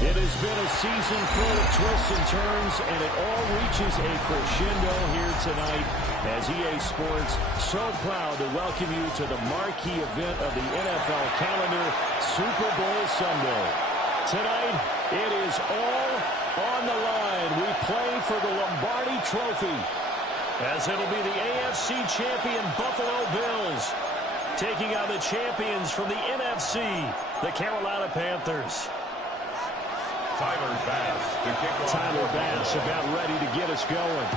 It has been a season full of twists and turns, and it all reaches a crescendo here tonight as EA Sports so proud to welcome you to the marquee event of the NFL calendar, Super Bowl Sunday. Tonight, it is all on the line. We play for the Lombardi Trophy, as it'll be the AFC champion Buffalo Bills taking on the champions from the NFC, the Carolina Panthers. Tyler Bass about ready to get us going.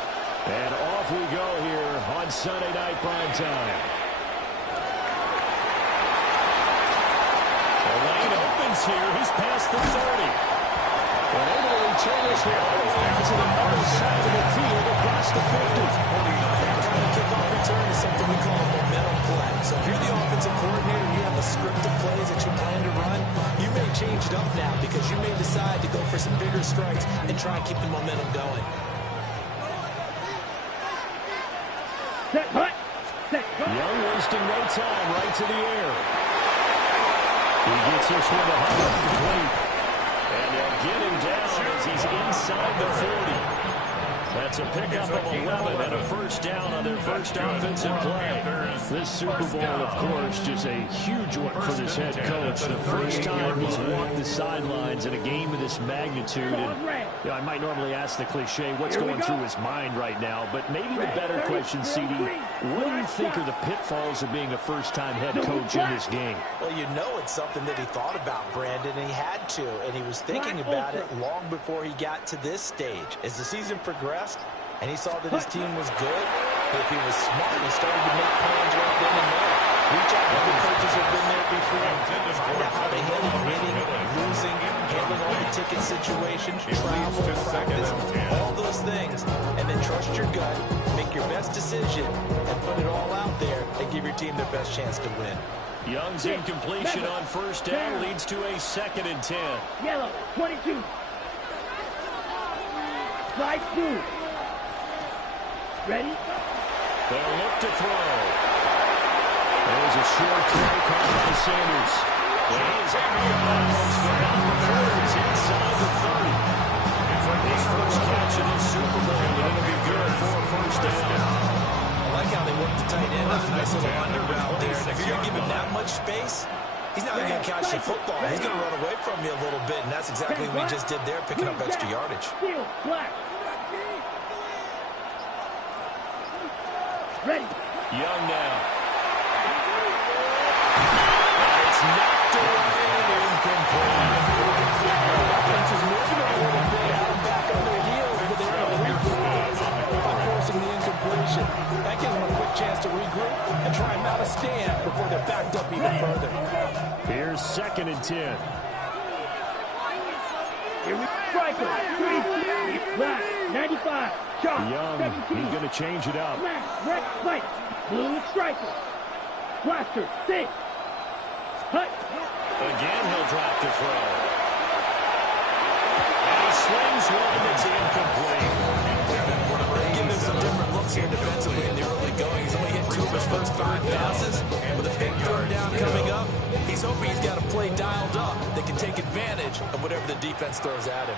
And off we go here on Sunday Night Primetime. The lane opens here. He's past the 30. And able to return this one all the way out to the north side of the field across the 50. That kind of kickoff return is something we call a momentum play. So if you're the offensive coordinator, you have a script of plays that you plan to run, you may change it up now because you may decide to go for some bigger strikes and try and keep the momentum going. Young wasting no time, right to the air. He gets this one to Hunt complete. And they'll get him down as he's inside the 40. That's a pickup of 11 and a first down on their first offensive play. This Super Bowl, of course, just a huge one for this head coach. The first time he's walked the sidelines in a game of this magnitude. And, you know, I might normally ask the cliche, what's going through his mind right now? But maybe the better question, CD, what do you think are the pitfalls of being a first-time head coach in this game? Well, you know it's something that he thought about, Brandon, and he had to. And he was thinking about it long before he got to this stage. As the season progressed, and he saw that his team was good, if he was smart, he started to make plans right then and there. Reach out to other coaches who have been there before. Find out how they handle winning, losing, handling all the ticket situations, travel, practice, all those things. And then trust your gut, make your best decision, and put it all out there and give your team their best chance to win. Young's incompletion on first down leads to a 2nd and 10. Yellow, 22. Slide 2. Ready? They'll look to throw. There's a short throw caught by Sanders. He is out of bounds, but not before he's inside the 30. His first catch in the Super Bowl, and it'll be good for a first down. I like how they work the tight end on a nice little under route there. And if you're going to give him that much space, he's not going to catch the football. He's going to run away from you a little bit, and that's exactly what he just did there, picking up extra yardage. Ready. Young now. And it's knocked away and incomplete. Offense is moving a little bit, back on their heels, but they're able to capitalize by forcing the incompletion. That gives them a quick chance to regroup and try and mount a stand before they're backed up even further. Here's 2nd and 10. Here we striker. 3. Black. 95. Sharp. Young, 17. he's going to change it up. Black. Red. White. Blue striker. Blaster. 6. Hut. Again, he'll drop to throw. And he slings one that's incomplete. Giving him some different looks here defensively in the early going. He's only hit 2 of his first 3 passes. With a big third down coming up, he's hoping he's got a play dialed up that can take advantage of whatever the defense throws at him.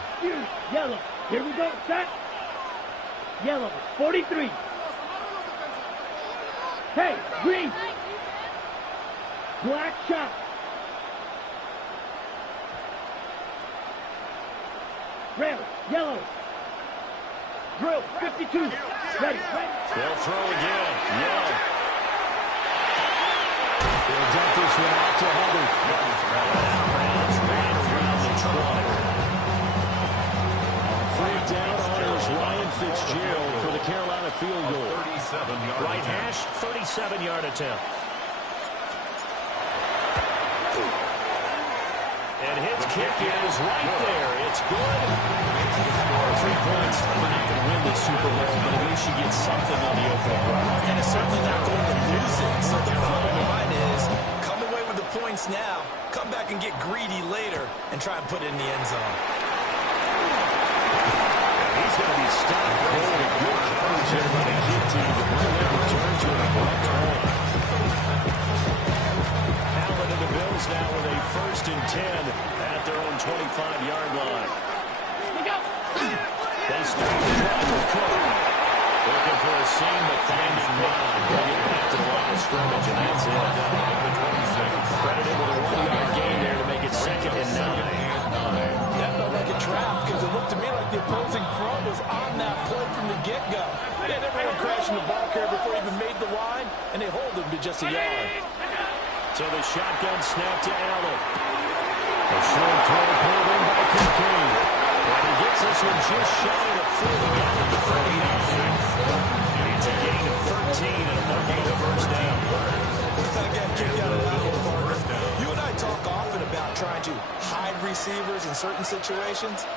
Yellow. Here we go. Set. Yellow. 43. Hey, green. Black shot. Red. Yellow. Drill. 52. Ready. They'll throw again. Yellow. They'll dump this one out to Hubbard. Browns ran around the 20. Free down on is Ryan Fitzgerald for the Carolina field goal. Right hash, 37-yard attempt. And his kick is right there. It's good. 3 points. We're not going to win this Super Bowl, but at least you get something on the opening drive. And it's certainly not going to lose it. So the bottom line is, come away with the points now, come back and get greedy later, and try and put it in the end zone. He's going to be stopped cold. Good coverage there by the kid team to bring that return to an abrupt halt. Allen and the Bills now with a 1st and 10 at their own 25-yard line. They start the drive with Cook. Looking for a seam, but finding none. They get back to the line of scrimmage, and that's it. Credited with a 1-yard gain there to make it 2nd and 9. That felt like a trap because it looked to me like the opposing front was on that play from the get-go. They had everyone crashing the ball carrier before he even made the line, and they hold him to just a yard. So the shotgun snap to Allen. A short throw pulled in by Kincaid. And he gets this one just shy of the 40 out at the 39. It's a gain of 13 and a marking of the 1st down. That got kicked out of that one, partner. You and I talk often about trying to hide receivers in certain situations,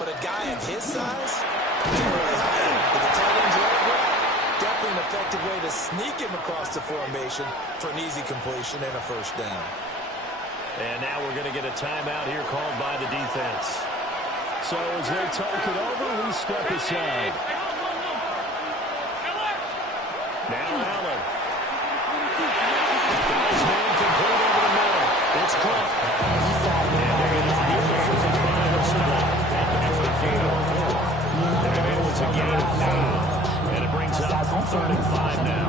but a guy of his size can't really hide him. With the tight end driver, definitely an effective way to sneak him across the formation for an easy completion and a 1st down. And now we're going to get a timeout here called by the defense. So as they talk it over, we step aside. Now Allen. Guys man complete over the middle. It's Cook. And they're going to get the 45 spot at the 45. And it was a gain of 5. And it brings up 3rd and 5 now.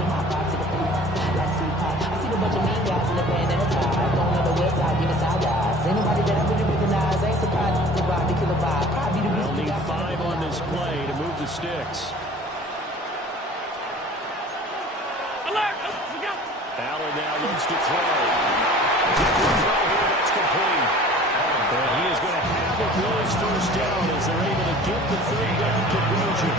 I see a bunch of mean guys in the band and a tie. Going on the west side, giving side guys. Anybody that I really recognize ain't surprised to rob the killer vibe. They'll need 5 on this play to move the sticks. Alert! Allen now looks to throw. Throw here, that's complete. And he is going to have the Bills 1st down as they're able to get the 3rd down conversion.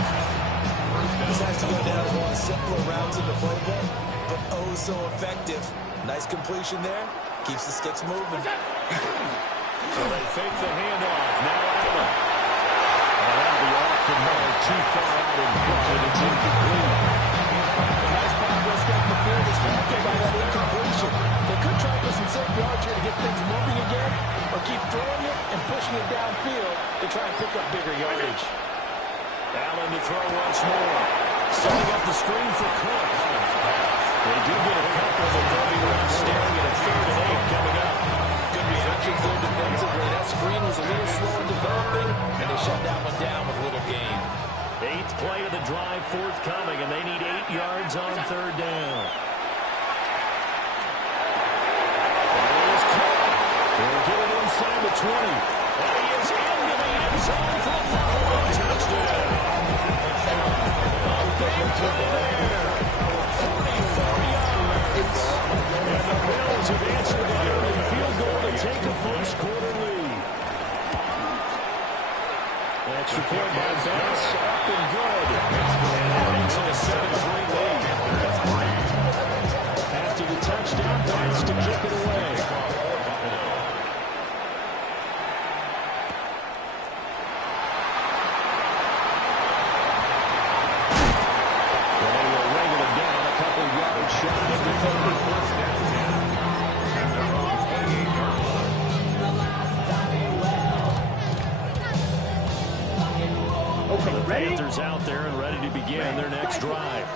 This has to go down as one of the simpler routes in the playbook, but oh so effective. Nice completion there. Keeps the sticks moving. So they fake the handoff. Now Allen. And that'll be off the mark. Too far out in front, and it's incomplete. Nice progress getting the field is marked by that incompletion. They could try to get some safe yards here to get things moving again, or keep throwing it and pushing it downfield to try and pick up bigger yardage. Allen to throw once more. Setting up the screen for Cook. They do get a couple, but they'll be left staring at a 3rd and 8 coming up. Good reactions there defensively. That screen was a little slow in developing, and they shut that one down with a little gain. 8th play of the drive forthcoming, and they need 8 yards on 3rd down. There's Cook. They'll get it inside the 20. And he is into the end zone for the touchdown. A big play there. 44 yards. And the Bills have answered the early field goal to take a 1st quarter lead. Extra point by Bass, up and good. And that makes it a 7-3 lead. After the touchdown, Bass to kick it away. And they will wrangle it down a couple yards shy of the 30. next drive.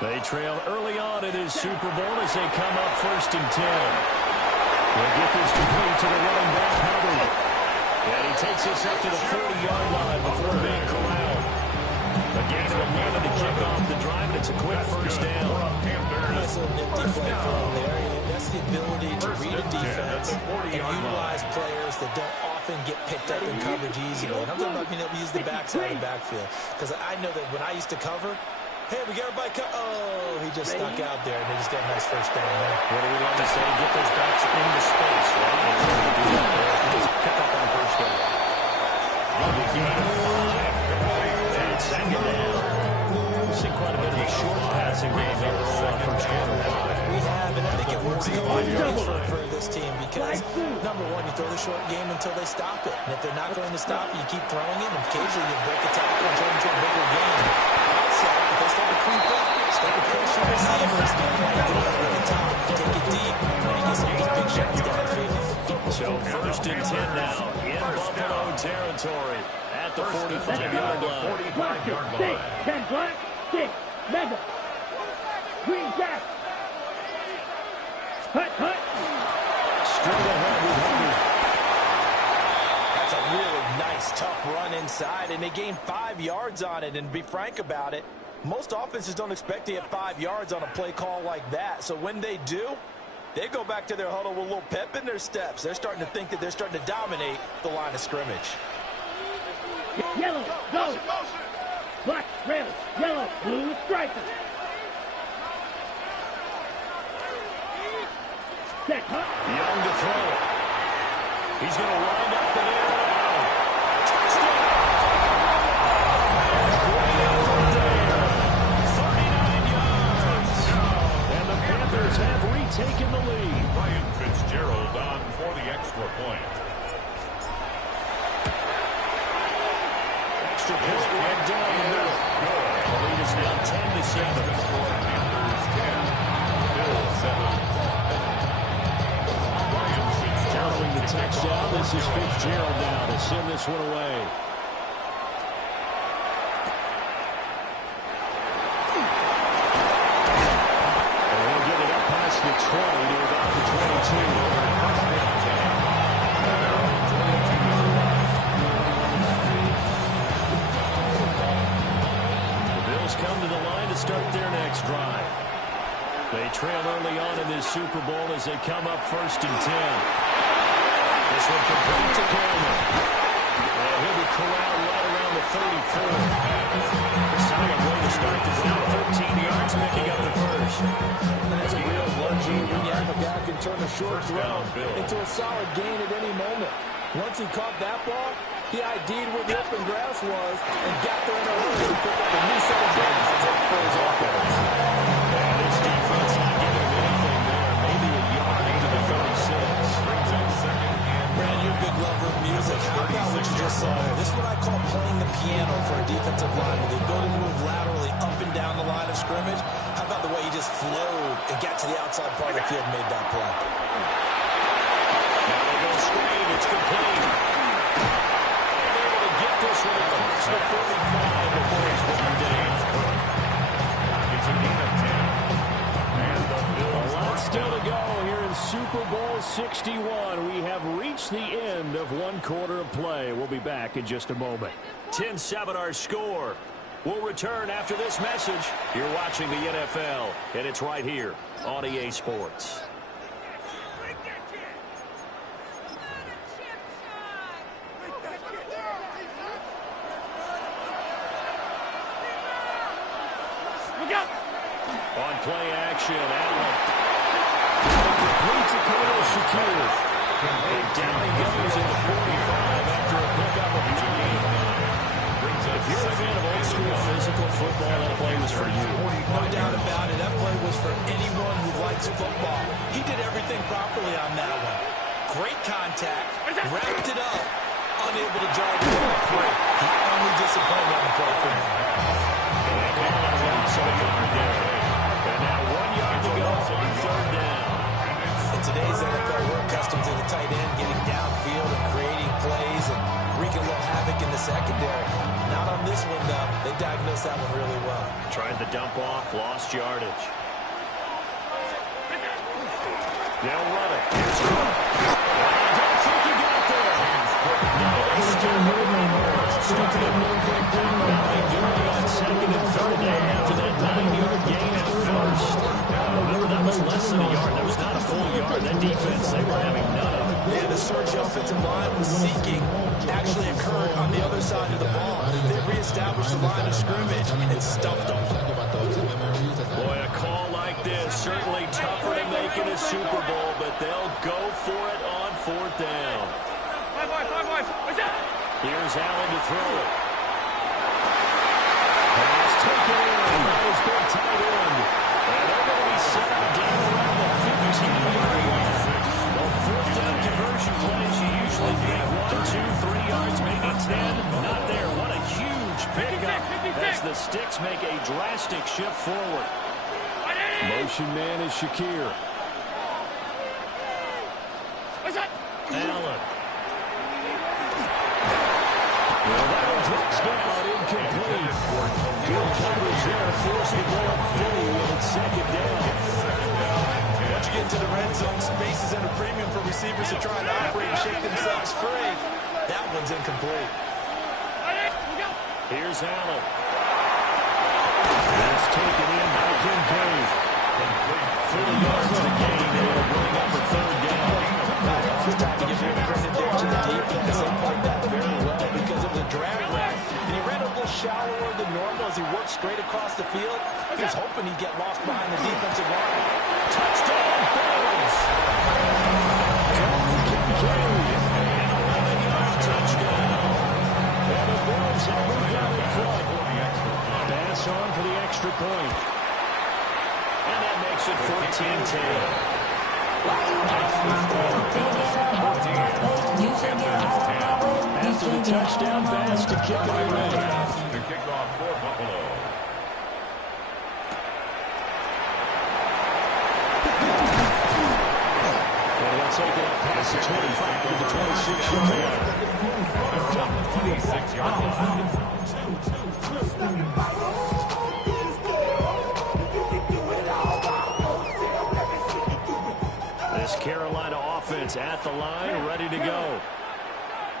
They trail early on in his Super Bowl as they come up 1st and 10. They'll get this complete to the running back, Hubbard. And he takes this up to the 40-yard line before being corralled. A gain of 11 to kick off the drive, and it's a quick first down. Nice little nifty play for him there. That's the ability to read a defense and utilize players that don't often get picked up in coverage easily. And I'm talking about being able to use the backside and backfield. Because I know that when I used to cover, hey, we got everybody oh, he just stuck out there, and they just got a nice first down there. What do we love to say? Get those backs into space, right? And so to do that there, just pick up on first down. And it's 2nd down. We've seen quite a bit of a short passing game here on first down. We have, and I think it works for this team because, number one, you throw the short game until they stop it. And if they're not going to stop it, you keep throwing it, and occasionally you break a tackle and turn into a bigger game. Also, if they start to creep up, start to pressure receivers, now you throw it over the top, take it deep, and you get some of these big shots downfield. So 1st and 10 now in Buffalo territory at the 45-yard line. 6, 10 black, 6, mega. Green jack. Hut, hut. Straight ahead with Hubbard. That's a really nice, tough run inside, and they gained 5 yards on it. And to be frank about it, most offenses don't expect to get 5 yards on a play call like that. So when they do, they go back to their huddle with a little pep in their steps. They're starting to think that they're starting to dominate the line of scrimmage. Yellow, go. Black, red, yellow, blue, striker. Set, hut. Young to throw it. He's going to wind up the air out. Touchdown! Way over there. 39 yards. And the Panthers have retaken the lead. Ryan Fitzgerald on for the extra point. Extra point right down the middle. The lead is now 10-7. Panthers 10, Bills 7. Following the touchdown, this is Fitzgerald now to send this one away. And he'll get it up past the 20 to about the 22. The Bills come to the line to start their next drive. They trail early on in this Super Bowl as they come up 1st and 10. This one complete to Coleman. And he'll be corralled right around the 34. A solid way to start the drive. 13 yards, picking up the first. That's a real luxury when you have a guy who can turn a short throw into a solid gain at any moment. Once he caught that ball, he ID'd where the open grass was and got there in a hurry to pick up a new set of downs for his offense. And this defense not giving him anything there. Maybe a yard into the 36. Brings up 2nd and Brand, you're a big lover of music. How about what you just saw there? This is what I call playing the piano for a defensive lineman. The ability to move laterally up and down the line of scrimmage. How about the way he just flowed and got to the outside part of the field and made that play? Now they go straight. It's complete. And able to get this one across the 45 before he's brought down. it's a gain of 10. And the Bills A lot still to go here in Super Bowl 61. We have reached the end of one quarter of play. We'll be back in just a moment. 10-7 our score. We'll return after this message. You're watching the NFL, and it's right here on EA Sports. On play action, Allen. Complete to Khalil Shakir. And down he goes at the 45 after a pickup of 2. If you're a fan of old school physical football, that play was for you. No doubt about it. That play was for anyone who likes football. He did everything properly on that one. Great contact, wrapped it up, unable to drive the ball free. The only disappointment on the play for him. And now 1 yard to go on 3rd down. In today's NFL, we're accustomed to the tight end getting downfield and creating plays and wreaking a little havoc in the secondary. Not on this one, though. They diagnosed that one really well. Tried the dump off, lost yardage. They'll run it. Here's Cook. I don't think he got there. No, they still moving on. Nothing doing on second and third down after that 9-yard gain at first. Remember, that was less than a yard. That was not a full yard. That defense, they were having none of it. Yeah, the surge offensive line was seeking actually occurred on the other side of the ball. They reestablished the line of scrimmage and stuffed them. Boy, a call like this, certainly tougher to make in a Super Bowl, but they'll go for it on fourth down. Here's Allen to throw it. Pass taken in by his big tight end. And they're going to be set up down around the 15-yard line. Well, fourth down conversion plays, you usually think 1, 2, 3 yards, maybe 10. Not there. What a huge pickup as the Sticks make a drastic shift forward. Motion man is Shakir. Allen. Well, that one drops down, incomplete. Good coverage there, forced the ball free, and it's second down. Once you get into the red zone, space is at a premium for receivers to try and operate and shake themselves free. That one's incomplete. Here's Allen. That's taken in by Kincaid. 40 yards to gain, and it'll bring up a third down. It's time to give more credit there to the defense. They played that very well because of the drag route. And he ran a little shallower than normal as he worked straight across the field. He was hoping he'd get lost behind the defensive line. Touchdown, Bills! Kincaid, an 11-yard touchdown. And the Bills have moved out in front. Pass on for the extra point. And that makes it 14-10. After the touchdown pass to kick it away. The kickoff for Buffalo. And they'll take it up past the 25 to the 26-yard line. 26-yard line. This Carolina offense at the line, ready to go.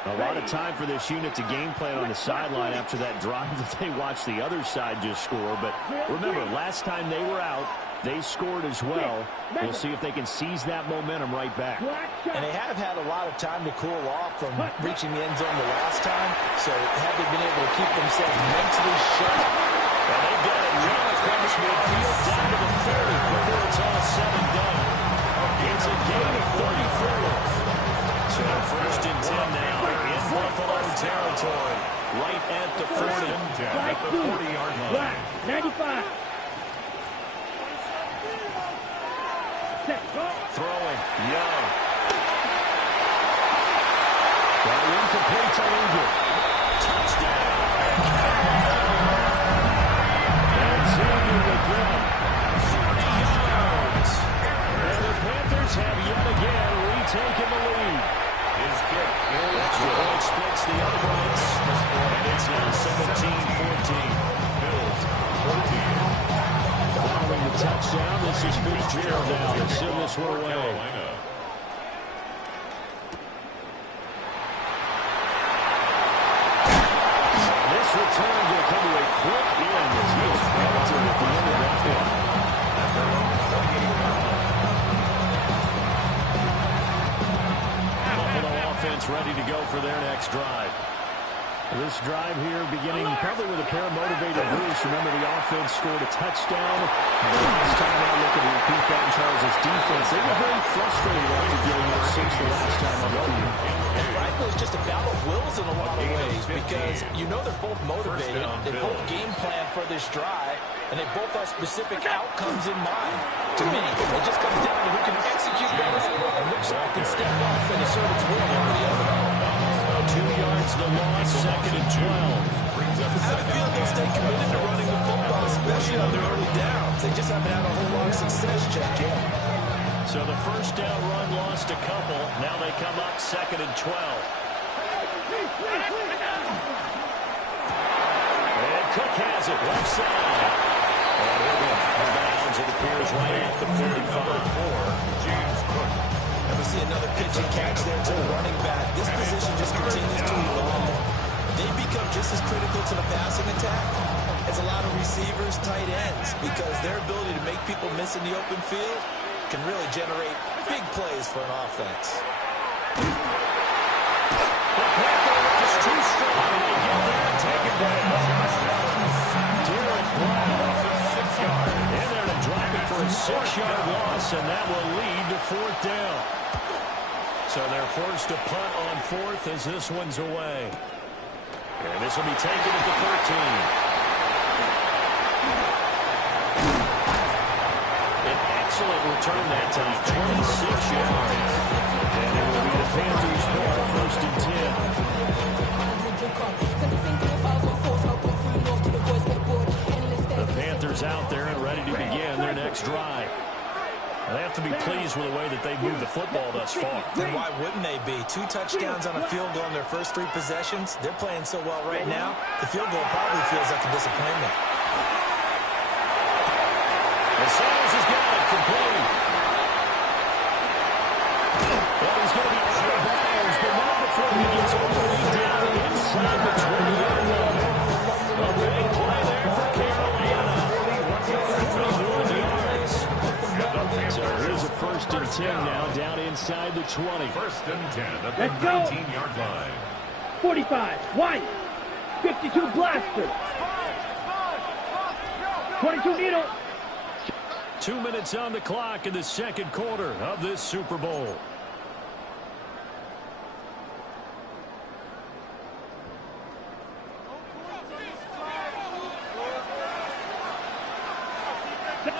A lot of time for this unit to game plan on the sideline after that drive that they watched the other side just score. But remember, last time they were out, they scored as well. We'll see if they can seize that momentum right back. And they have had a lot of time to cool off from reaching the end zone the last time. So have they been able to keep themselves mentally sharp? Well, they've got it run across midfield down to the 30 before it's all said and done. It's a gain of 34. So first and 10 now in Buffalo territory, right at the 40. At the 40-yard line. 95. Throwing, Young. Got an incomplete to Ingram. Touchdown! And Xavier again. 40 yards. And the Panthers have yet again retaken the lead. His kick is Extra point splits the uprights. And it's now 17-14. Bills 14. Following the touchdown, this is Fitzgerald now to send this one away. Carolina. This return will come to a quick end as he is pelted at the end of that one. Buffalo offense ready to go for their next drive. This drive here beginning probably with a pair of motivated Bruce. Remember, the offense scored a touchdown. This time out, looking to repeat that in Charles' defense. They were very frustrated after giving up 6 the last time on the field. And frankly, it's just a battle of wills in a lot of ways because you know they're both motivated. They both game plan for this drive, and they both have specific outcomes in mind. To me, it just comes down to who can execute better and which side can step up and assert its will over the other. 2 yards the loss, second and 12. I have a feeling they'll stay committed to running the football, especially on their early downs. They just haven't had a whole lot of success just yet. So the first down run lost a couple. Now they come up second and 12. And Cook has it left side. goes right at the 45. James Cook. And we see another pitch and catch there to the running back. This position just continues to evolve. They become just as critical to the passing attack as a lot of receivers, tight ends, because their ability to make people miss in the open field can really generate big plays for an offense. The Panther rush too strong. They get there and take it down. Derek Brown for 6 yards. In there to drop it for a 6-yard loss, and that will lead to 4th down. So they're forced to punt on 4th as this one's away. And this will be taken at the 13. An excellent return that time, 26 yards. And it will be the Panthers' ball, 1st and 10. The Panthers out there and ready to begin their next drive. They have to be pleased with the way that they've moved the football thus far. And why wouldn't they be? 2 touchdowns on a field goal in their first 3 possessions. They're playing so well right now, the field goal probably feels like a disappointment. And Sanders has got it complete. Well, he's going to be out of bounds, but not before he gets all the way down inside the 20-yard line. A big play there for Carolina. 41 yards. So here's a 1st and 10 now, down inside the 20. 1st and 10 at the Let's go. 19-yard line. 45, White, 52 Blaster, 22 Needle. 2 minutes on the clock in the 2nd quarter of this Super Bowl.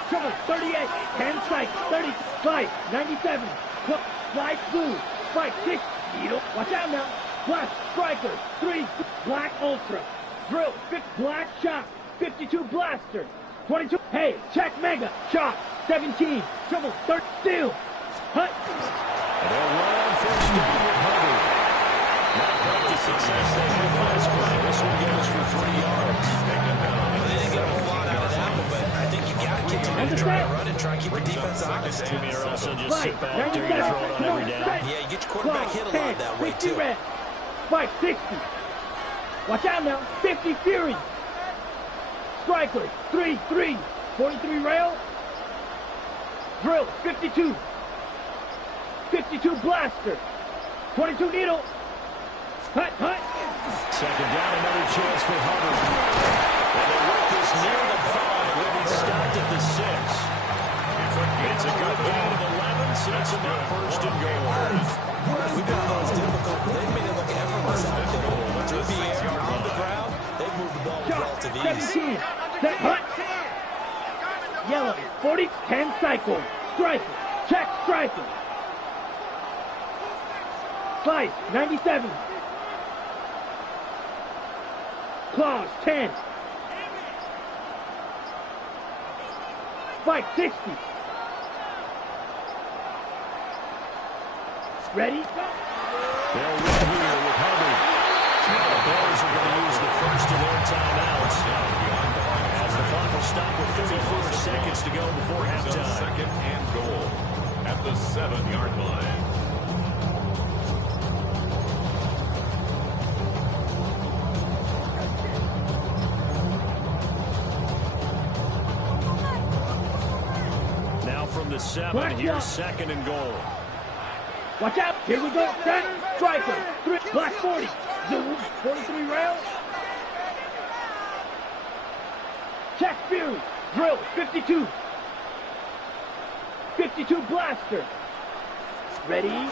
Trouble, 38, 10 strikes, 35, 97, slide blue, spike, 6, Needle, watch out now, Black Striker, 3, Black Ultra, Drill, 5, Black Shock, 52 Blaster, 22, hey, check Mega, Shock, 17, Trouble, 30, Steel, Hut. And they'll run on 1st down with Hubbard. Not quite the success they had last play. This one goes for 3 yards. They didn't get a whole lot out of that one, but I think you got to continue to try to run and try and keep the defense honest. Too many or else they'll just sit back there and throw it on every down. Yeah, you get your quarterback hit a lot that way, too. Red. Spike, 60. Watch out now. 50 Fury. Striker, 3, 43 Rail. Drill, 52. 52 Blaster. 22 Needle. Hut. 2nd down, another chance for Hubbard. And they work this near the 5. They'll be stopped at the 6. It's a good gain of 11, so it's about 1st and goal. We've got those difficult. They've made it look effortless out there. Through the air, on the ground, they've moved the ball with relative ease. 17. Hut. Yellow, 40, 10 Cycle. Striker, check Striker. Slice, 97. Claws, 10. Spike, 60. Ready? They'll win here with Hubbard. Now the Bears are going to use the first of their timeouts. As the clock will stop with 34 seconds to go before halftime. 2nd and goal at the 7-yard line. Now from the 7, here's 2nd and goal. Watch out. Here we go. Set. Striker. 3. Black 40. Zoom. 43 Rail. Check Fury. Drill. 52. 52 Blaster. Ready? Right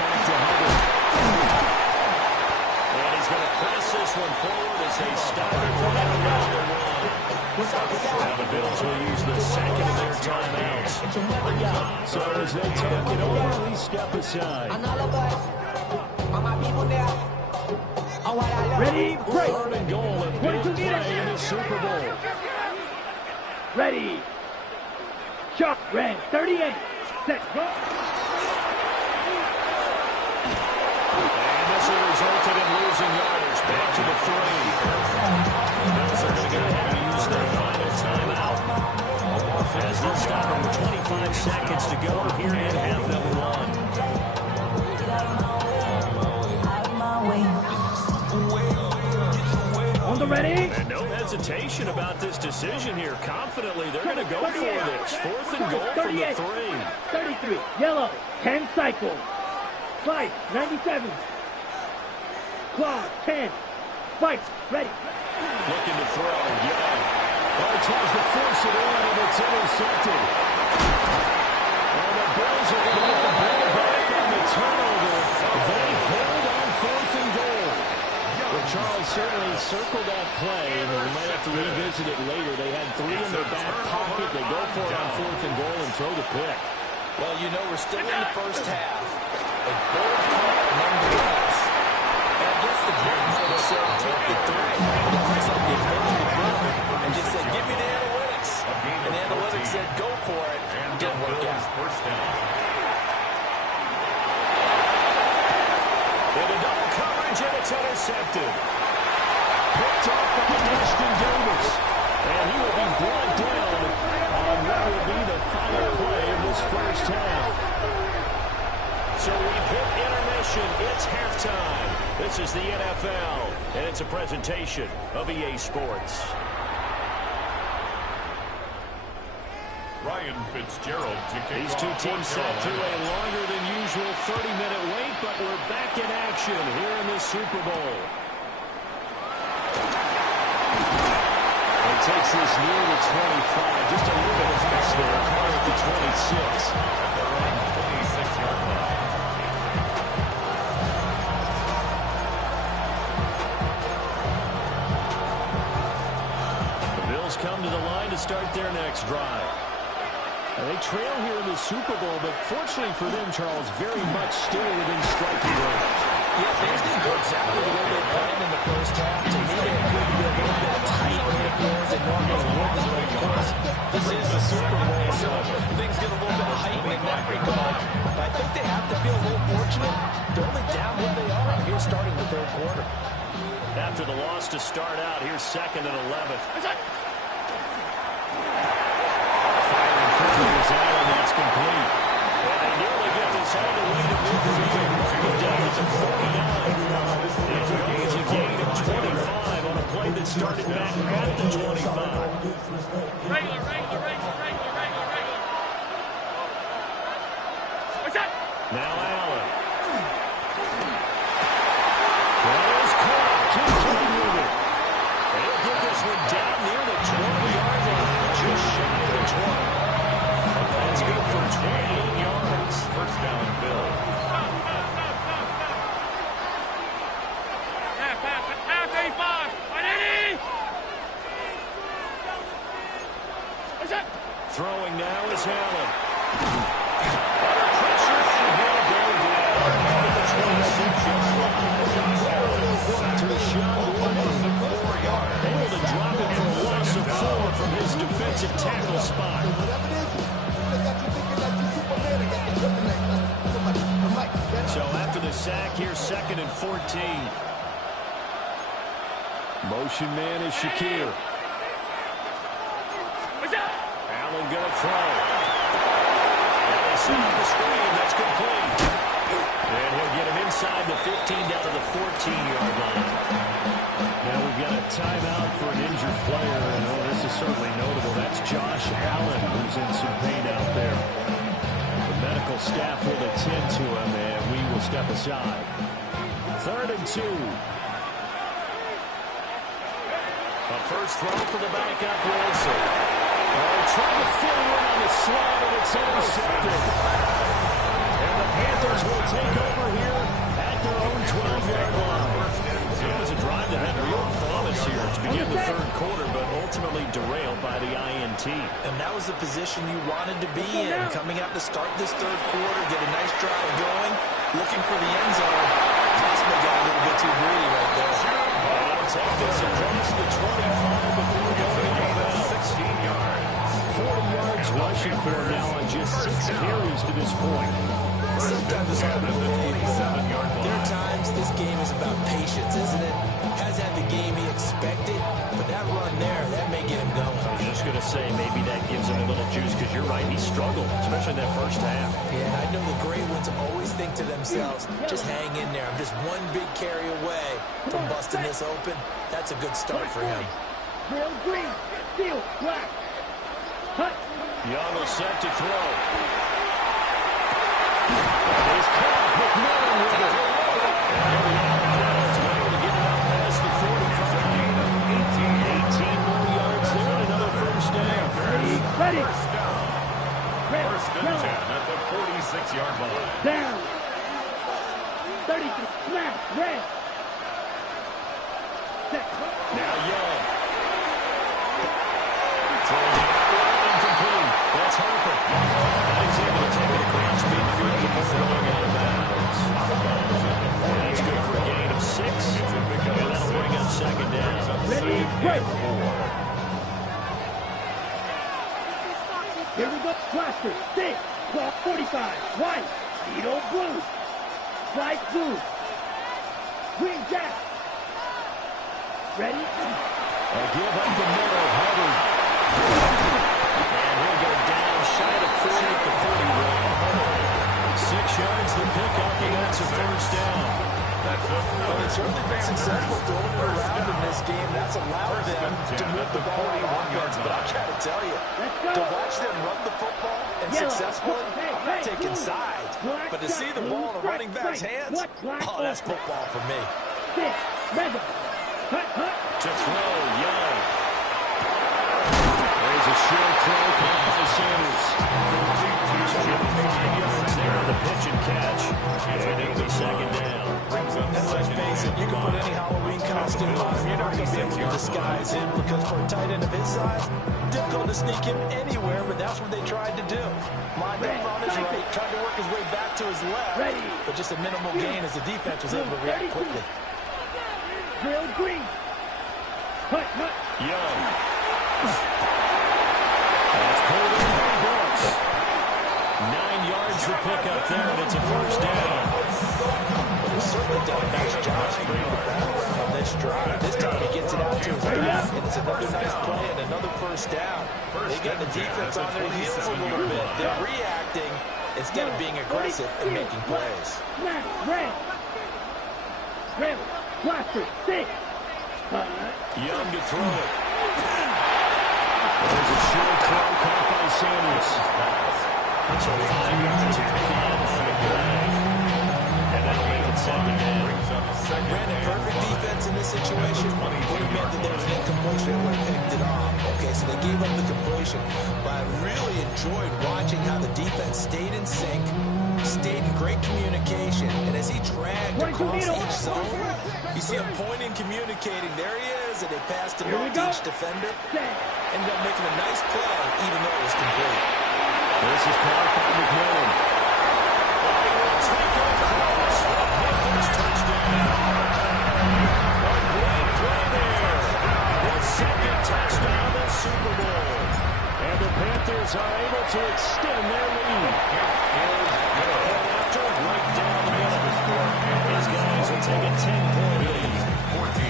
back to Hubbard. And he's going to press this one forward as they stop it right around the 1. Now the Bills will use the 2nd of their timeouts. So as they talk it over, we step aside. Ready? Break. 3rd and goal, a big play in the Super Bowl. Ready. Shot. Red. 38. Set. Go. And this will result in losing yardage. Back to the 3. The Bills are going to go ahead and use their final timeout. hesitation about this decision here. Confidently, they're going to go for this. 4th and goal from the 3. 33, yellow, 10 cycles. Spike, 97. Claw, 10. Spike, ready. Looking to throw, Young. Oh, tries to force it in, and it's intercepted. And the Bills are going to get the ball back on the turnover. They hold on 4th and goal. Well, Charles certainly circled that play. We might have to revisit it later. They had 3 in their back pocket. They go for it on 4th and goal and throw the pick. Well, you know, we're still in the first half. A bold call nonetheless. And I guess the big might have said, take the 3. But it looks like they burned the book and just said, give me the analytics. And the analytics said, go for it. Didn't work out. First down. Into double coverage, and it's intercepted. Picked up by Ashton Davis. And he will be brought down on what will be the final play of this first half. So we've hit intermission. It's halftime. This is the NFL, and it's a presentation of EA Sports. Ryan Fitzgerald to kick These two teams sat through a longer than usual 30-minute wait, but we're back in action here in the Super Bowl. It takes this near the 25, just a little bit of miss there, at the 26. At their own 26-yard line. The Bills come to the line to start their next drive. They trail here in the Super Bowl, but fortunately for them, Charles, very much still within striking range. Yeah, things didn't go exactly the way they planned in the first half. To me, they appeared to be a little bit tight as they normally would. But of course, this is the Super Bowl, so things get a little bit heightened in that regard. But I think they have to feel a little fortunate. They're only down what they are here starting the third quarter. After the loss to start out, here's 2nd and 11. That's complete. And they nearly get this all the way to midfield. Marking down at the 49. It goes a gain of 25 on a play that started back at the 25. Regular. What's that? Now Allen. That is caught. Continuing with it. They'll get this one down near the 20-yard line. Just shy of the 20. That's good for 28 yards. First down, Bill. Half 85. 180. What's that? Throwing now is Allen. Under pressure, and he'll go down at the 26-yard line. To Sean Watson, 4 yards. Able to drop it for a loss of 4 from his defensive tackle spot. So after the sack, here's 2nd and 14. Motion man is Shakir. What's that? Allen going to throw. And they set up the screen. That's complete. And he'll get him inside the 15 down to the 14-yard line. Now we've got a timeout for an injured player. And this is certainly notable. That's Josh Allen, who's in some pain out there. The medical staff will attend to him, and we will step aside. 3rd and 2. A first throw for the backup, Wilson. Trying to fit it in on the slide, and it's intercepted. And the Panthers will take over here at their own 12-yard line. It was a drive that had real promise here to begin the third quarter, but ultimately derailed by the INT. And that was the position you wanted to be in. Coming out to start this third quarter, get a nice drive going, looking for the end zone. Possibly got a little bit too greedy right there. And they'll take this across the 25 before going about 16 yards. 40 yards rushing for him now on just 6 carries to this point. Sometimes it's hard to believe, but there are times this game is about patience, isn't it? Has had the game he expected, but that run there, that may get him going. I was just going to say, maybe that gives him a little juice, because you're right, he struggled, especially that first half. Yeah, I know the great ones always think to themselves, just hang in there. I'm just one big carry away from busting this open. That's a good start for him. Real green. Steel. Black. Hut. Young will set to throw. And he's caught. McMillan with it. And the Alabama's able to get it out past the 45. 18 more yards there and another first down. Ready. First and 10 at the 46-yard line. Down. 30. Snap. Red. Set. Now Young. Throws it out incomplete. That's Harper. And he's able to take it across midfield before going out of bounds. And that's good for a gain of 6. And that'll bring up second down. Ready. Break. Here we go. Blaster. 6. 12. 45. White. Beetle blue. White blue. Green jack. Ready? A give up the middle. Hubbard. And he'll go down shy of 40 at the 41. 6 yards the pickup, and that's a first down. Well, it's certainly been successful throwing it around in this game. That's allowed them to move the ball on offense. But I've got to tell you, to watch them run the football and successfully, I'm not taking sides. But to see the ball in a running back's hands, oh, that's football for me. 6. Mega. Hut, hut. To throw, Young. There's a short throw caught by Sanders. 5 yards there on the pitch and catch. And it'll be second down. And let's face it, you can put any Halloween costume on him. You're not going to be able to disguise him because for a tight end of his size, difficult to sneak him anywhere, but that's what they tried to do. Lined up on his right, tried to work his way back to his left, but just a minimal gain as the defense was able to react quickly. Real green. Hut, hut. Young. That's pulled in by Brooks. 9 yards to pick up there, and it's a first down. He's certainly done a nice job spreading the ball around on this drive. This time he gets it out to his back, and it's another nice play and another first down. They got the defense on their heels a little bit. They're reacting instead of being aggressive and making plays. Snap. Red. Red. Blaster. 6. Young to throw it. There's a short throw caught by Sanders. So 5 yards here to find on the play. And that'll make it second down. Brandon, perfect defense in this situation would have meant that there was an incompletion and would have picked it off. Okay, so they gave up the completion. But I really enjoyed watching how the defense stayed in sync, stayed in great communication, and as he dragged across each zone, you see him pointing, communicating. There he is, and they passed him off to each defender. Ended up making a nice play, even though it was complete. This is caught by McMillan. Take it across. The Panthers touchdown. A great play there. The second touchdown of the Super Bowl. And the Panthers are able to extend their lead. And after right down the middle. These guys will take a 10-point lead. 14.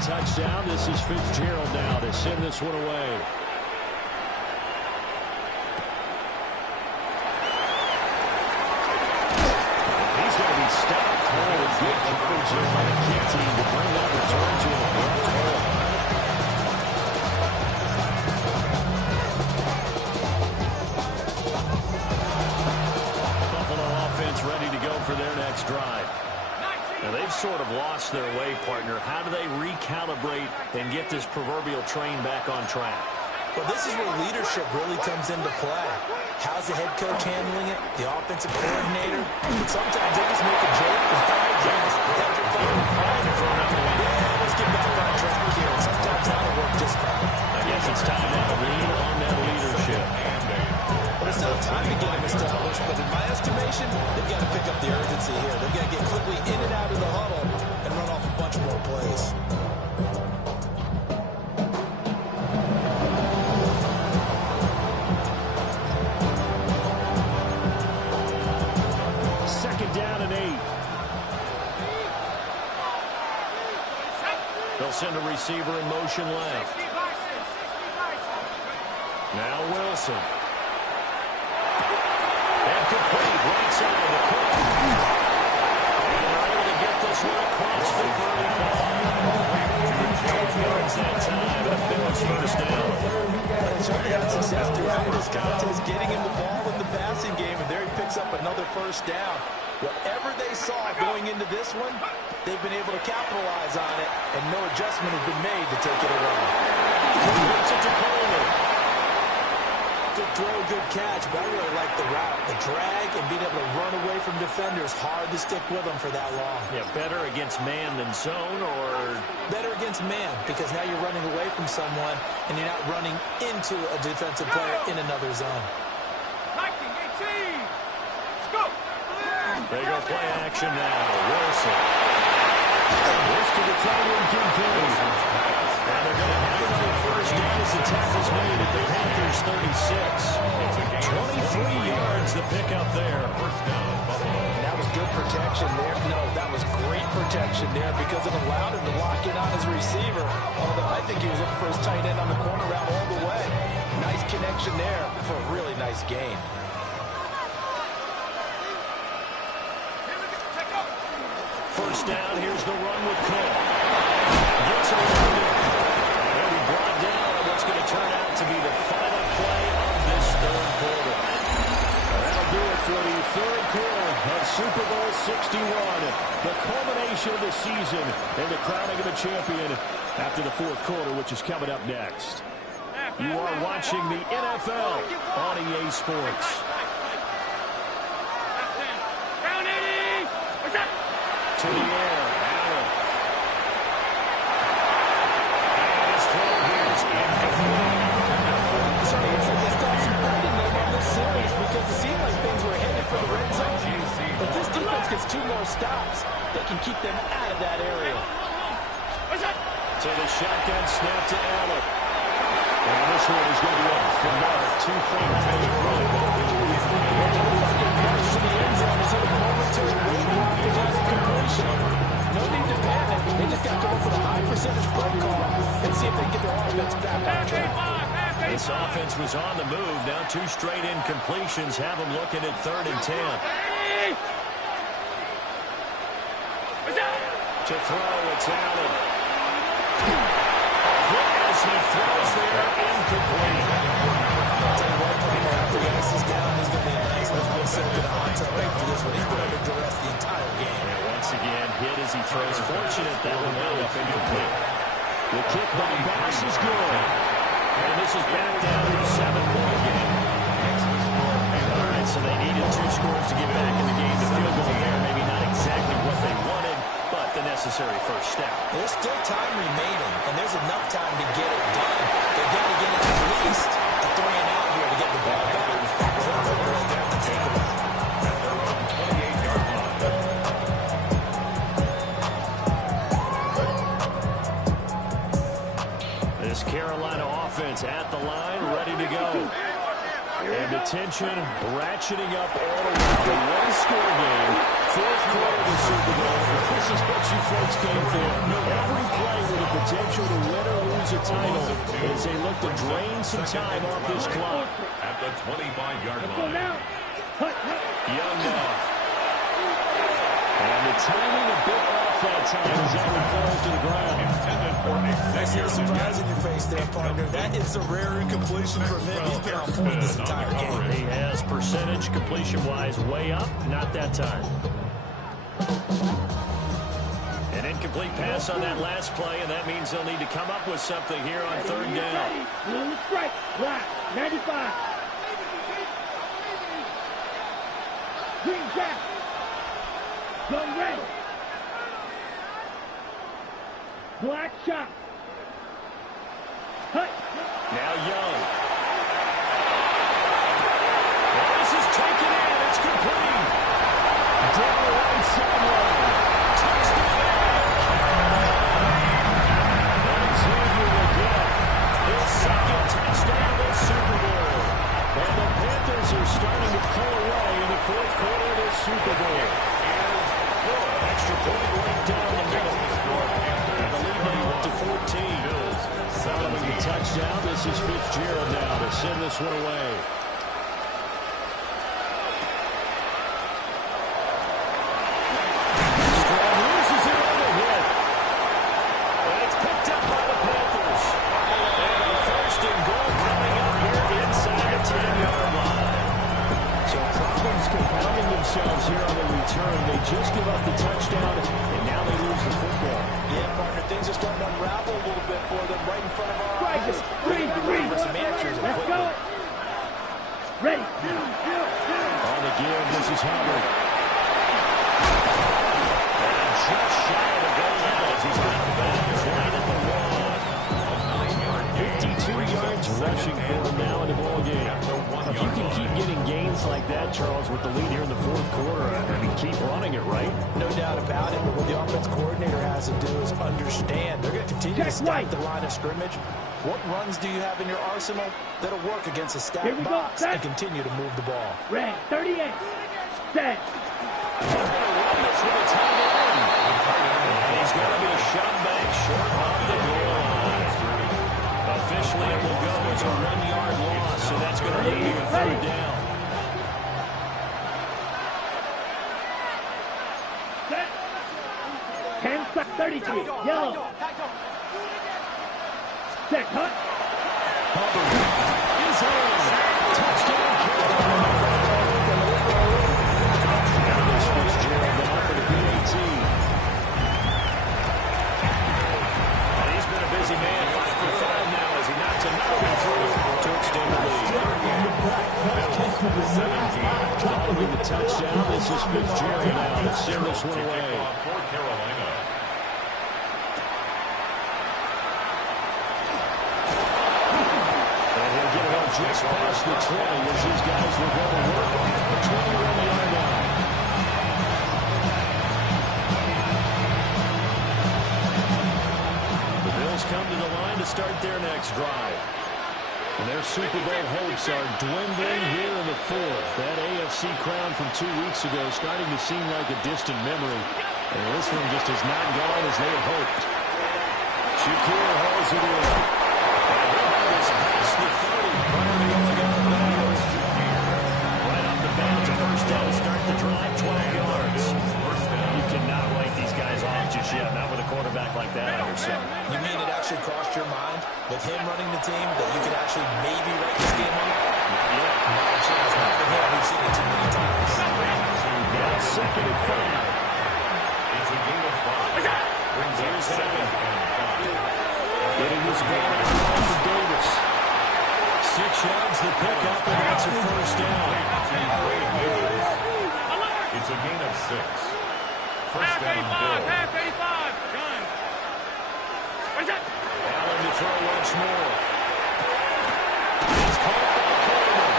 Touchdown. This is Fitzgerald now to send this one away. He's going to be stopped. Good coverage here by the kick team to bring that return to an abrupt halt. Buffalo offense ready to go for their next drive. Now, they've sort of lost their way, partner. How do they recalibrate and get this proverbial train back on track? Well, this is where leadership really comes into play. How's the head coach handling it? The offensive coordinator? But sometimes they just make a joke. Let's get back on track here. Sometimes that'll work just fine. I guess it's time now to lean on that leadership. But it's not time to get him established, but in my estimation, they've got to pick up the urgency here. They've got to get quickly in and out of the huddle and run off a bunch more plays. Second down and 8. They'll send a receiver in motion left. Wilson. And complete right side of the court. And they're able to get this one across the 35. 12 yards that time, and a Bills first down. Certainly had success throughout this contest, getting him the ball in the passing game, and there he picks up another first down. Whatever they saw going into this one, they've been able to capitalize on it, and no adjustment has been made to take it away. It's a Coleman. Good throw, good catch, but I really like the route. The drag and being able to run away from defenders, hard to stick with them for that long. Yeah, better against man than zone, or better against man, because now you're running away from someone and you're not running into a defensive player in another zone. They go play action now. Wilson. This to the tight end, Kincaid. And they're going to have another first down as the tackle's made at the Panthers 36. 23 yards the pick up there. First down, Buffalo. And that was good protection there. No, that was great protection there because it allowed him to lock in on his receiver. Although I think he was looking for his tight end on the corner route all the way. Nice connection there for a really nice gain. First down, here's the run with Cook. Gets around it. And he brought down on what's going to turn out to be the final play of this third quarter. That'll do it for the third quarter of Super Bowl 61. The culmination of the season and the crowning of a champion after the fourth quarter, which is coming up next. You are watching the NFL on EA Sports. To the air, Allen. And his throw here is incomplete. So it looks like they got some fight in them on this series because it seemed like things were headed for the red zone. If this defense gets 2 more stops, they can keep them out of that area. So the shotgun snap to Allen. And this one is going to be up for Mark. 2 fingers in the front. March to the end zone is a momentary wait blockage on completion. No need to panic. They just got to go for the high percentage play call and see if they can get their offense back on track. This offense was on the move. Now 2 straight incompletions have them looking at 3rd and 10. To throw, it's Allen. As he throws there, incomplete. After the ice is down, he's going to be a nice little circuit on to after this one. He's been under duress the entire game. And once again, hit as he throws. Fortunate that one wound up incomplete. The kick by Bass is good. And this is back down to a 7-point game. All right, so they needed 2 scores to get back in the game. The field goal there, maybe not exactly what they wanted, but the necessary first step. There's still time remaining, and there's enough time to get it done. They've got to get at least a 3 and out here to get the ball back. This Carolina offense at the line, ready to go. And the tension ratcheting up all around. A 1-score game, 4th quarter of the Super Bowl. This is what you folks came for. Every play with the potential to win or lose a title as they look to drain some time off this clock. At the 25-yard line. Young now. And the timing a bit off that time as that one falls to the ground. Intended for I see a execution. surprise in your face there, partner. That is a rare incompletion from him. He's been on point this entire game. He has percentage completion-wise way up. Not that time. An incomplete pass on that last play, and that means they'll need to come up with something here on 3rd down. Blue strike, black, 95. Green jack. Gun red. Black shot. Hut. Now Young. This is taken in. It's complete. Down the right sideline. Touchdown. And Xavier will get his 2nd touchdown of the Super Bowl. And the Panthers are starting to pull away in the 4th quarter of this Super Bowl. Extra point right down the middle. And the lead now up to 14. Following the touchdown, this is Fitzgerald now to send this one away. Stroud loses it on the hit. And it's picked up by the Panthers. And a first and goal coming up here inside the 10-yard line. So problems compounding themselves here on the return. They just give up the touchdown, and now they lose the football. Yeah, partner, things are starting to unravel a little bit for them right in front of our eyes. Three. For some answers and Let's quickly. go. Ready. On the give, this is Hubbard. And just shy of the goal now as he's out of bounds right at the 1. 52 yards rushing for him now in the ball game. If you can keep getting gains like that, Charles, with the lead here in the fourth quarter, I mean, keep running it, right? No doubt about it, but what the offense coordinator has to do is understand. They're going to continue to stack the line of scrimmage. What runs do you have in your arsenal that'll work against a stacked box and continue to move the ball? Red 38. Set. They're going to run this with a tight end. And he's going to be shot back short of the goal line. Officially, it will go as a 1-yard loss, so that's going to leave a third down. Set. 33. Yellow. Set. Hunt. Hubbard is in. Touchdown, Carolina. Now there's Fitzgerald now for the PAT. And he's been a busy man. 5 for 5 now as he knocks another one through to extend the lead. Following the touchdown, this is Fitzgerald now to send this one away. For Carolina. Just past the 20 as these guys will go to work at the 21-yard line. The Bills come to the line to start their next drive. And their Super Bowl hopes are dwindling here in the fourth. That AFC crown from 2 weeks ago starting to seem like a distant memory. And this one just has not gone as they had hoped. Shakir hauls it in. And past the 30. Right off the bounds, a first down to start the drive, 12 yards. You cannot write these guys off just yet, not with a quarterback like that under center. You mean it actually crossed your mind with him running the team that you could actually maybe write this game off? Not yet. Not a chance. Not for him. We've seen it too many times. Now second and 5. It's a gain of 5. Brings up second and 5. Getting this ball out to Davis. 6 yards the pickup, and that's a first down. It's a gain of 6. First Half down, 85. Bill. Half 85. Gun. What is that? Allen to throw once more. It's caught by Coleman.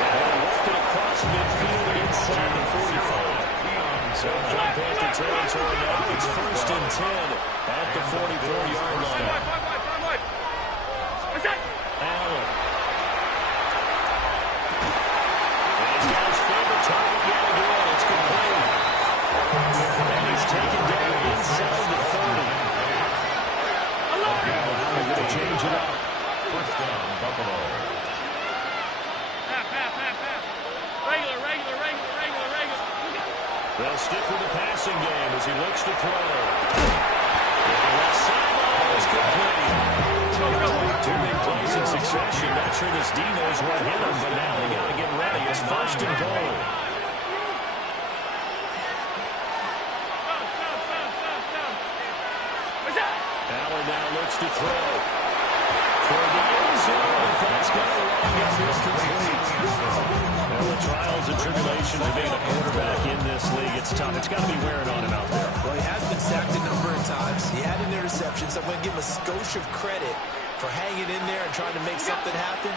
And working across midfield inside the 45. So from Panther territory now, it's first and 10 at the 44-yard line. What's that? Allen. And he's got his favorite target yet again. It's complete. And he's taken down inside the 30. They're going to change it up. First down, Buffalo. Half. Regular. They'll stick with the passing game as he looks to throw. And that sideline is complete. 2 big plays in succession. Not sure this D knows what hit him, but now they got to get ready. It's first and goal. What's that? Allen now looks to throw. For the end zone, if that's going to wind up this complete. Well, the trials and tribulations of being a quarterback in this league, it's tough. It's got to be wearing on him out there. Well, he has been sacked a number of times. He had an interception, so I'm going to give him a skosh of credit for hanging in there and trying to make something happen,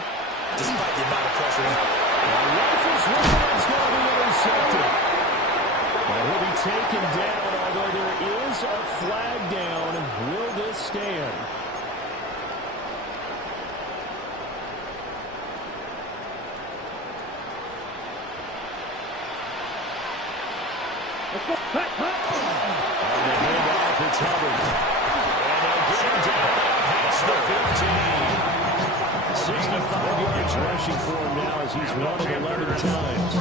despite the amount of pressure. Rifles Williams going to be intercepted. Well, he'll be taken down, although there is a flag down. Will this stand? Let's go. Cut. On the handoff, it's Hubbard. And they'll get him down. That's the 15. 65 yards rushing for him now as he's run it 11 times.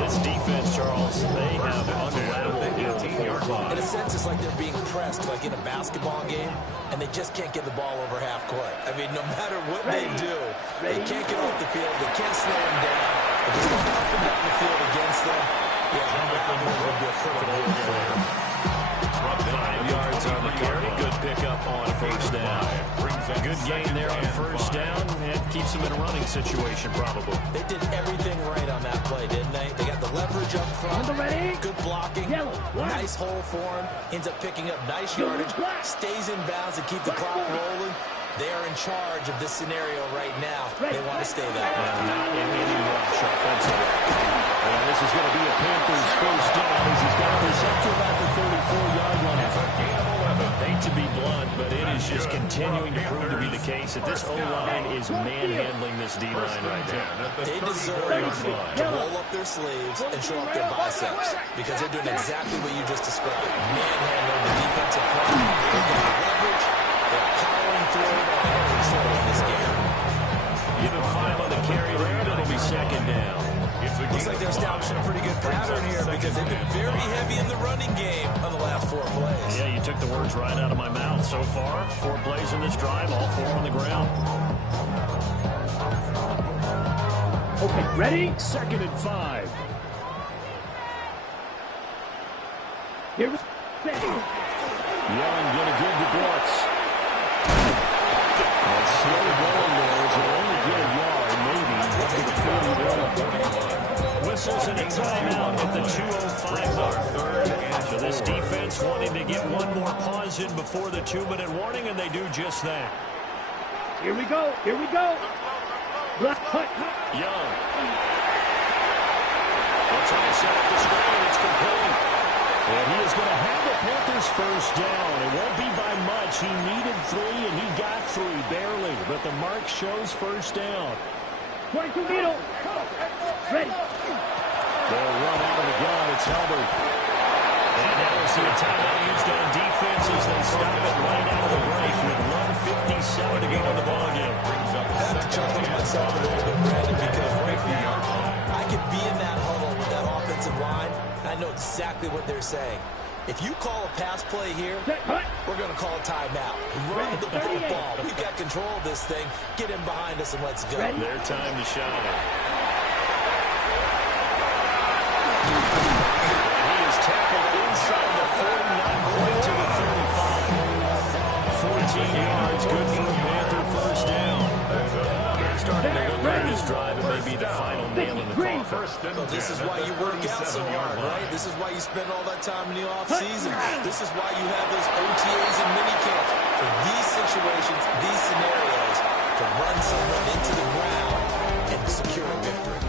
This defense, Charles, they have unraveled here in the fourth quarter. In a sense, it's like they're being pressed, like in a basketball game, and they just can't get the ball over half court. I mean, no matter what they do, they can't get off the field. They can't slow them down. They're just going up and down the field against them. Yeah, I'm going to be a freaking old for them. 5 yards on the carry. Good pickup on first down. Good gain there on first down. And keeps them in a running situation, probably. They did everything right on that play, didn't they? They got the leverage up front. Good blocking. Nice hole for him. Ends up picking up nice yardage. Stays in bounds to keep the clock rolling. They are in charge of this scenario right now. They want to stay that way. Not in any rush offensively. And this is going to be a Panthers first down as he's got this up to about the 34-yard line. Hate to be blunt, but it is just continuing to prove to be the case that this O-line is manhandling this D-line right now. They deserve to roll up their sleeves and show up their biceps because they're doing exactly what you just described. Manhandling the defensive front. They've got leverage. They're powering through it on every control in this game. Give him 5 on the carry there, and it'll be second down. Looks like they're establishing a pretty good pattern here because they've been very heavy in the running game on the last 4 plays. Yeah, you took the words right out of my mouth. So far, 4 plays in this drive, all 4 on the ground. Okay, ready? Second and 5. Here we go. Young gonna give to Brooks. And slow going there as he'll only get a yard, maybe, up to the 41. Whistles and a timeout at the 2:05 mark. So this defense wanting to get one more pause in before the 2-minute warning, and they do just that. Here we go. Here we go. Black cut. Young. They'll try to set up the screen. It's complete. And he is going to have the Panthers first down. It won't be by much. He needed 3, and he got 3, barely. But the mark shows first down. 22 middle. Ready. They'll run out of the gun. It's Hubbard. And now we'll see a timeout used on defense as they stop it right out of the break with 1:57 to go on the ballgame. I have to chuckle to myself a little bit, Brandon, because right now I could be in that huddle with that offensive line, and I know exactly what they're saying. If you call a pass play here, we're going to call a timeout. Run the football. We've got control of this thing. Get in behind us and let's go. Their time to shine. He is tackled inside the 49 point to the 35. 14 yards, good for a Panther first down. They're starting to look like this drive. It may be the final nail in the coffin. Well, this is why you work out so hard, right? This is why you spend all that time in the offseason. This is why you have those OTAs and minicamps. For these situations, these scenarios, to run someone into the ground and secure a victory.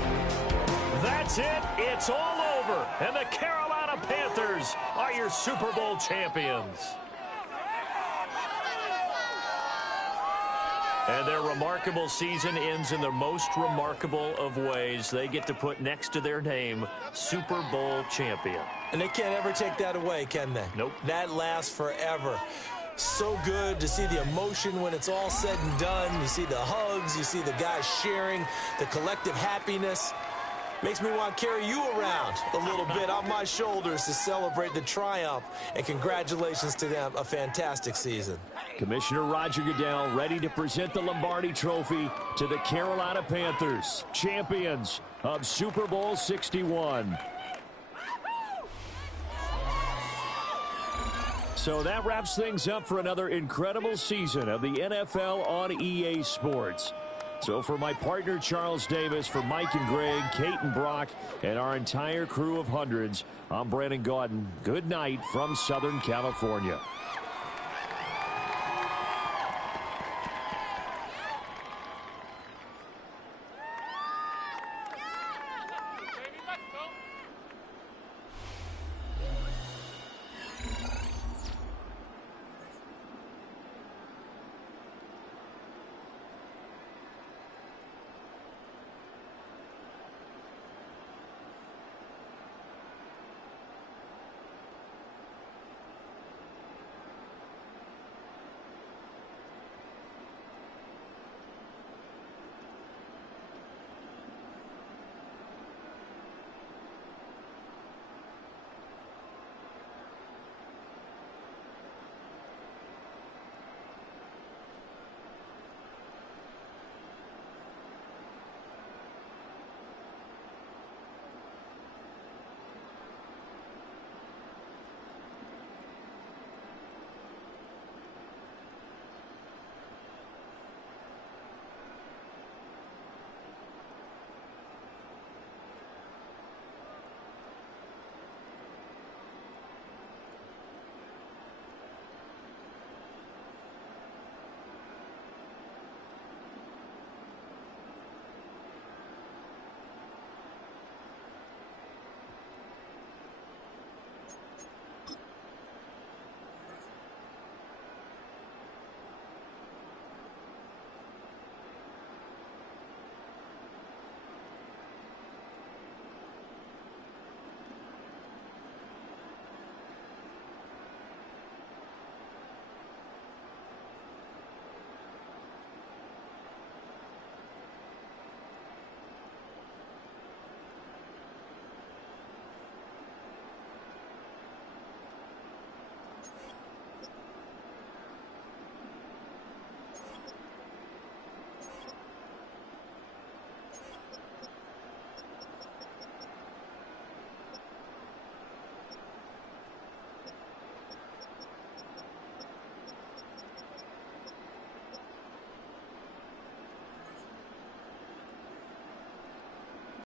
That's it. It's all over. And the Carolina Panthers are your Super Bowl champions. And their remarkable season ends in the most remarkable of ways. They get to put next to their name, Super Bowl champion. And they can't ever take that away, can they? Nope. That lasts forever. So good to see the emotion when it's all said and done. You see the hugs. You see the guys sharing, the collective happiness. Makes me want to carry you around a little bit on my shoulders to celebrate the triumph. And congratulations to them. A fantastic season. Commissioner Roger Goodell ready to present the Lombardi Trophy to the Carolina Panthers, champions of Super Bowl 61. So that wraps things up for another incredible season of the NFL on EA Sports. So for my partner, Charles Davis, for Mike and Greg, Kate and Brock, and our entire crew of hundreds, I'm Brandon Gaudin. Good night from Southern California.